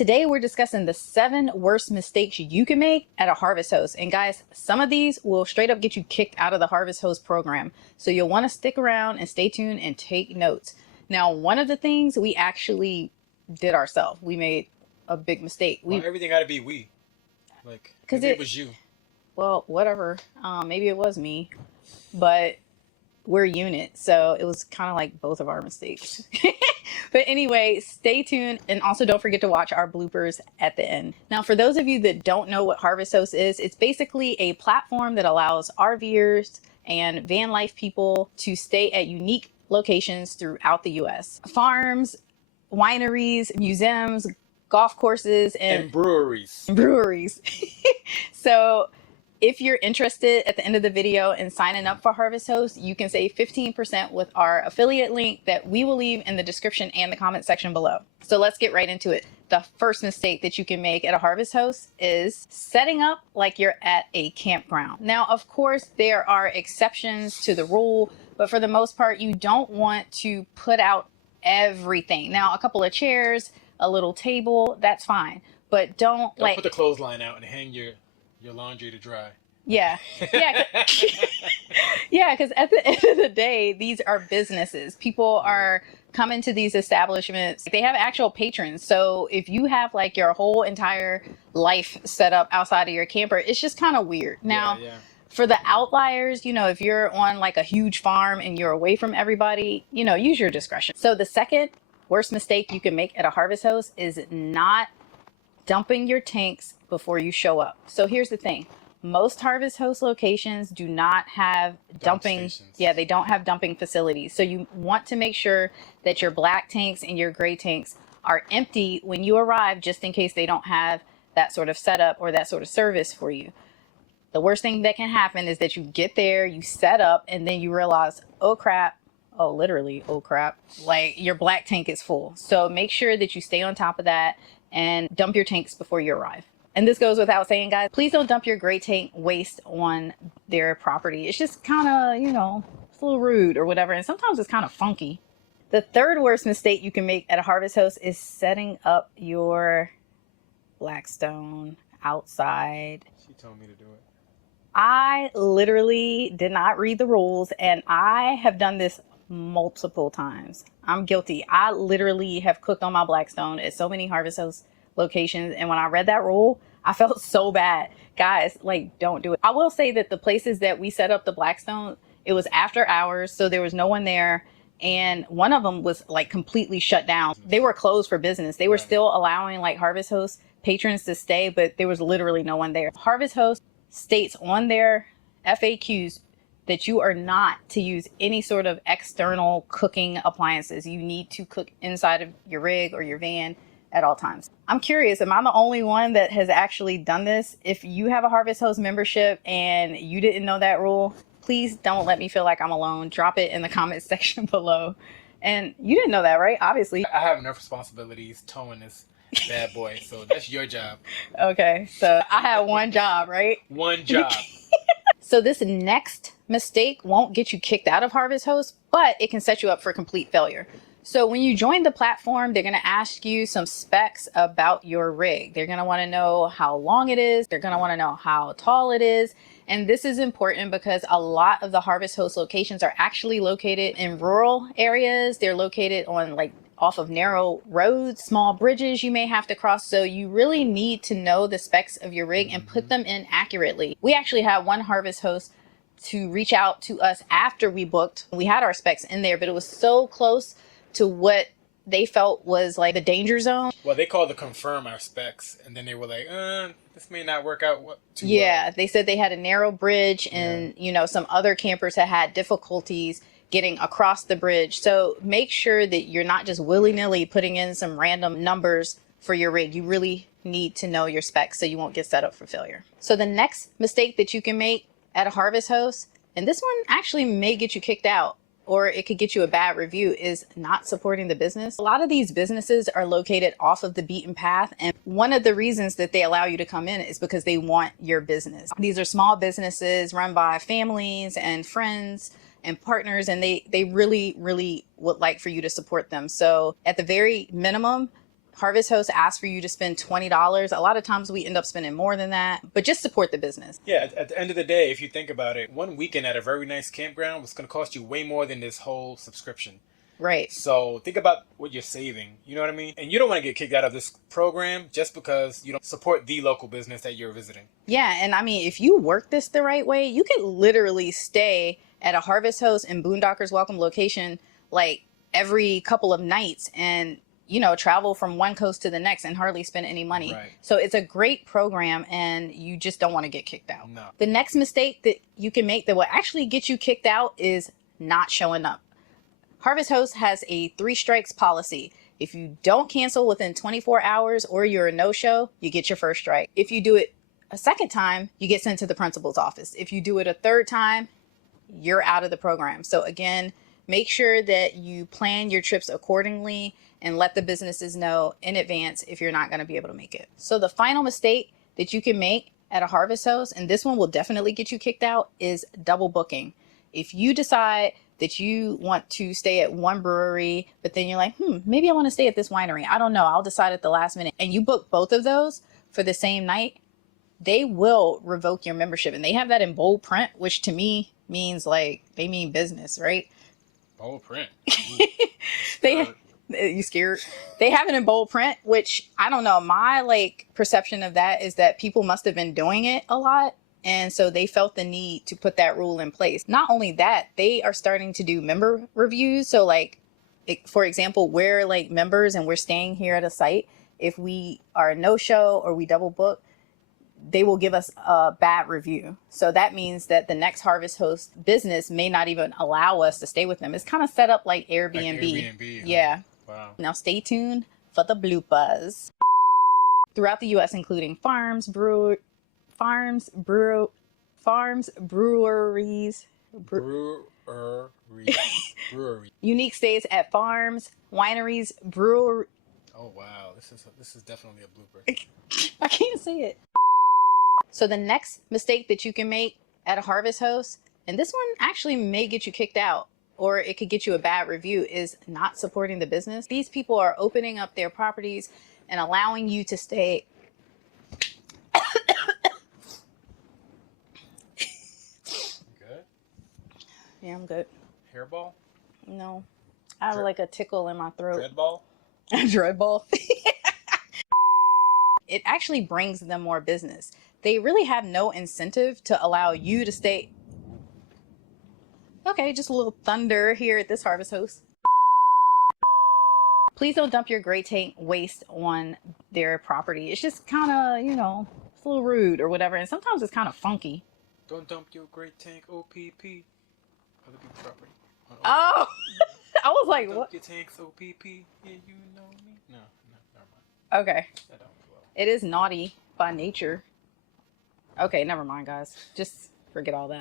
Today we're discussing the 7 worst mistakes you can make at a harvest host. And guys, some of these will straight up get you kicked out of the harvest host program. So you'll want to stick around and stay tuned and take notes. Now, one of the things we actually did ourselves, we made a big mistake. Well, everything got to be we. Like, because it was you. Well, whatever. Maybe it was me, but we're a unit, so it was kind of like both of our mistakes. But anyway, stay tuned, and also don't forget to watch our bloopers at the end. Now, for those of you that don't know what Harvest Host is, it's basically a platform that allows RVers and van life people to stay at unique locations throughout the US. Farms, wineries, museums, golf courses, and breweries. So if you're interested at the end of the video in signing up for Harvest Host, you can save 15% with our affiliate link that we will leave in the description and the comment section below. So let's get right into it. The first mistake that you can make at a Harvest Host is setting up like you're at a campground. Now, of course, there are exceptions to the rule, but for the most part, you don't want to put out everything. Now, a couple of chairs, a little table, that's fine. But don't like put the clothesline out and hang your laundry to dry. Yeah. Yeah, because at the end of the day, these are businesses. People are coming to these establishments. They have actual patrons. So if you have like your whole entire life set up outside of your camper, it's just kind of weird. Now, for the outliers, you know, if you're on like a huge farm and you're away from everybody, you know, use your discretion. So the second worst mistake you can make at a harvest host is not dumping your tanks before you show up. So here's the thing. Most harvest host locations do not have dumping. Yeah, they don't have dumping facilities. So you want to make sure that your black tanks and your gray tanks are empty when you arrive, just in case they don't have that sort of setup or that sort of service for you. The worst thing that can happen is that you get there, you set up, and then you realize, oh crap, oh literally, oh crap, like your black tank is full. So make sure that you stay on top of that and dump your tanks before you arrive. And this goes without saying, guys, please don't dump your gray tank waste on their property. It's just kind of, you know, it's a little rude or whatever. And sometimes it's kind of funky. The third worst mistake you can make at a harvest host is setting up your Blackstone outside. She told me to do it. I literally did not read the rules, and I have done this multiple times. I'm guilty. I literally have cooked on my Blackstone at so many harvest host locations, and when I read that rule, I felt so bad. Guys, like, don't do it. I will say that the places that we set up the Blackstone, it was after hours, so there was no one there, and one of them was like completely shut down. They were closed for business. They were still allowing like harvest host patrons to stay, but there was literally no one there. Harvest host states on their FAQs that you are not to use any sort of external cooking appliances. You need to cook inside of your rig or your van at all times. I'm curious, am I the only one that has actually done this? If you have a Harvest Host membership and you didn't know that rule, please don't let me feel like I'm alone. Drop it in the comment section below. And you didn't know that, right? Obviously. I have enough responsibilities towing this bad boy, so that's your job. Okay, so I have one job, right? One job. So this next mistake won't get you kicked out of Harvest Host, but it can set you up for complete failure. So when you join the platform, they're going to ask you some specs about your rig. They're going to want to know how long it is. They're going to want to know how tall it is. And this is important because a lot of the Harvest Host locations are actually located in rural areas. They're located on like off of narrow roads, small bridges you may have to cross. So you really need to know the specs of your rig and put them in accurately. We actually had one harvest host to reach out to us after we booked. We had our specs in there, but it was so close to what they felt was like the danger zone. Well, they called to confirm our specs, and then they were like, this may not work out too well. Yeah, they said they had a narrow bridge, and you know, some other campers had difficulties getting across the bridge. So make sure that you're not just willy-nilly putting in some random numbers for your rig. You really need to know your specs so you won't get set up for failure. So the next mistake that you can make at a harvest host, and this one actually may get you kicked out, or it could get you a bad review, is not supporting the business. A lot of these businesses are located off of the beaten path, and one of the reasons that they allow you to come in is because they want your business. These are small businesses run by families and friends and partners, and they really would like for you to support them. So at the very minimum, Harvest Host asks for you to spend $20. A lot of times we end up spending more than that, but just support the business. Yeah, at the end of the day, if you think about it, one weekend at a very nice campground was going to cost you way more than this whole subscription. Right. So think about what you're saving. You know what I mean? And you don't want to get kicked out of this program just because you don't support the local business that you're visiting. Yeah, and I mean, if you work this the right way, you could literally stay at a Harvest Host and Boondockers Welcome location like every couple of nights and, you know, travel from one coast to the next and hardly spend any money. Right. So it's a great program and you just don't want to get kicked out. No. The next mistake that you can make that will actually get you kicked out is not showing up. Harvest Host has a 3 strikes policy. If you don't cancel within 24 hours or you're a no-show, you get your first strike. If you do it a second time, you get sent to the principal's office. If you do it a third time, you're out of the program. So again, make sure that you plan your trips accordingly and let the businesses know in advance if you're not going to be able to make it. So the final mistake that you can make at a Harvest Host, and this one will definitely get you kicked out, is double booking. If you decide that you want to stay at one brewery, but then you're like, maybe I want to stay at this winery. I don't know. I'll decide at the last minute. And you book both of those for the same night, they will revoke your membership. And they have that in bold print, which to me means like they mean business, right? Bold print. You scared? They have it in bold print, which I don't know. My like perception of that is that people must have been doing it a lot. And so they felt the need to put that rule in place. Not only that, they are starting to do member reviews. So like, for example, we're like members and we're staying here at a site. If we are a no-show or we double book, they will give us a bad review. So that means that the next Harvest Host business may not even allow us to stay with them. It's kind of set up like Airbnb. Like Airbnb, huh? Yeah. Wow. Now stay tuned for the bloopers. Throughout the U.S., including farms, breweries, Brewery. unique stays at farms, wineries, brewery. Oh wow, this is definitely a blooper. I can't say it. So the next mistake that you can make at a Harvest Host, and this one actually may get you kicked out or it could get you a bad review, is not supporting the business. These people are opening up their properties and allowing you to stay. Good? Yeah, I'm good. Hairball? No. I have like a tickle in my throat. Dreadball? Dreadball. It actually brings them more business. They really have no incentive to allow you to stay. Okay, just a little thunder here at this Harvest Host. Please don't dump your gray tank waste on their property. It's just kind of, you know, it's a little rude or whatever. And sometimes it's kind of funky. Don't dump your great tank OPP. Other people's property. Oh, I was like, dump what? your tanks OPP. Yeah, you know me. No, never mind. Okay. That don't flow. It is naughty by nature. Okay, never mind, guys. Just forget all that.